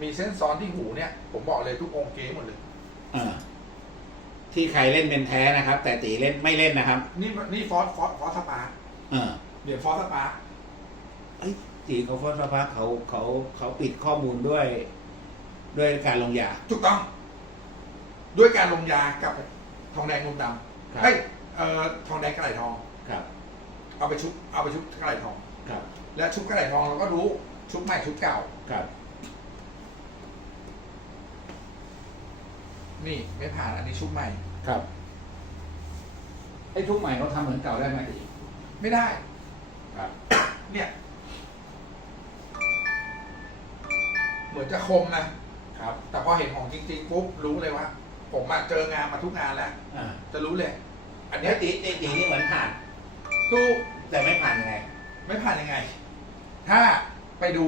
มีเส้นซ้อนที่หูเนี่ย ผมบอกเลยทุกองค์เก๊หมดเลยเออที่ใครเล่นเป็นแท้นะครับ แต่ตีเล่นไม่เล่นนะครับนี่นี่ฟอสฟอสฟอสสปาร์คเออเหรียญฟอสสปาร์คเอ้ยตีเขาฟอสฟ้าเขาเขาเขาปิดข้อมูลด้วย ด้วยการลงยา ถูกต้อง ด้วยการลงยากับทองแดงนมดครับำเฮ้ยเอ่อทองแดงกระไหลทอง ครับ เอาไปชุบเอาไปชุบกระไหลทอง ครับ และชุบกระไหลทองเราก็รู้ชุบใหม่ชุบเก่า ครับ นี่ไม่ผ่านอันนี้ชุบใหม่ ครับ ไอ้ทุกใหม่เขาทำเหมือนเก่าได้ไหมตีไม่ได้ ครับ เนี่ย เหมือนจะคมนะ ครับ แต่พอเห็นของจริงๆปุ๊บรู้เลยว่า ผมมาเจองานมาทุกงานแล้ว อ่าจะรู้เลย อันเนี้เนี้ยยตีตีตีนี่เหมือนผ่าน ตู้แต่ไม่ผ่านยังไง ไม่ผ่านยังไง ถ้าไปดู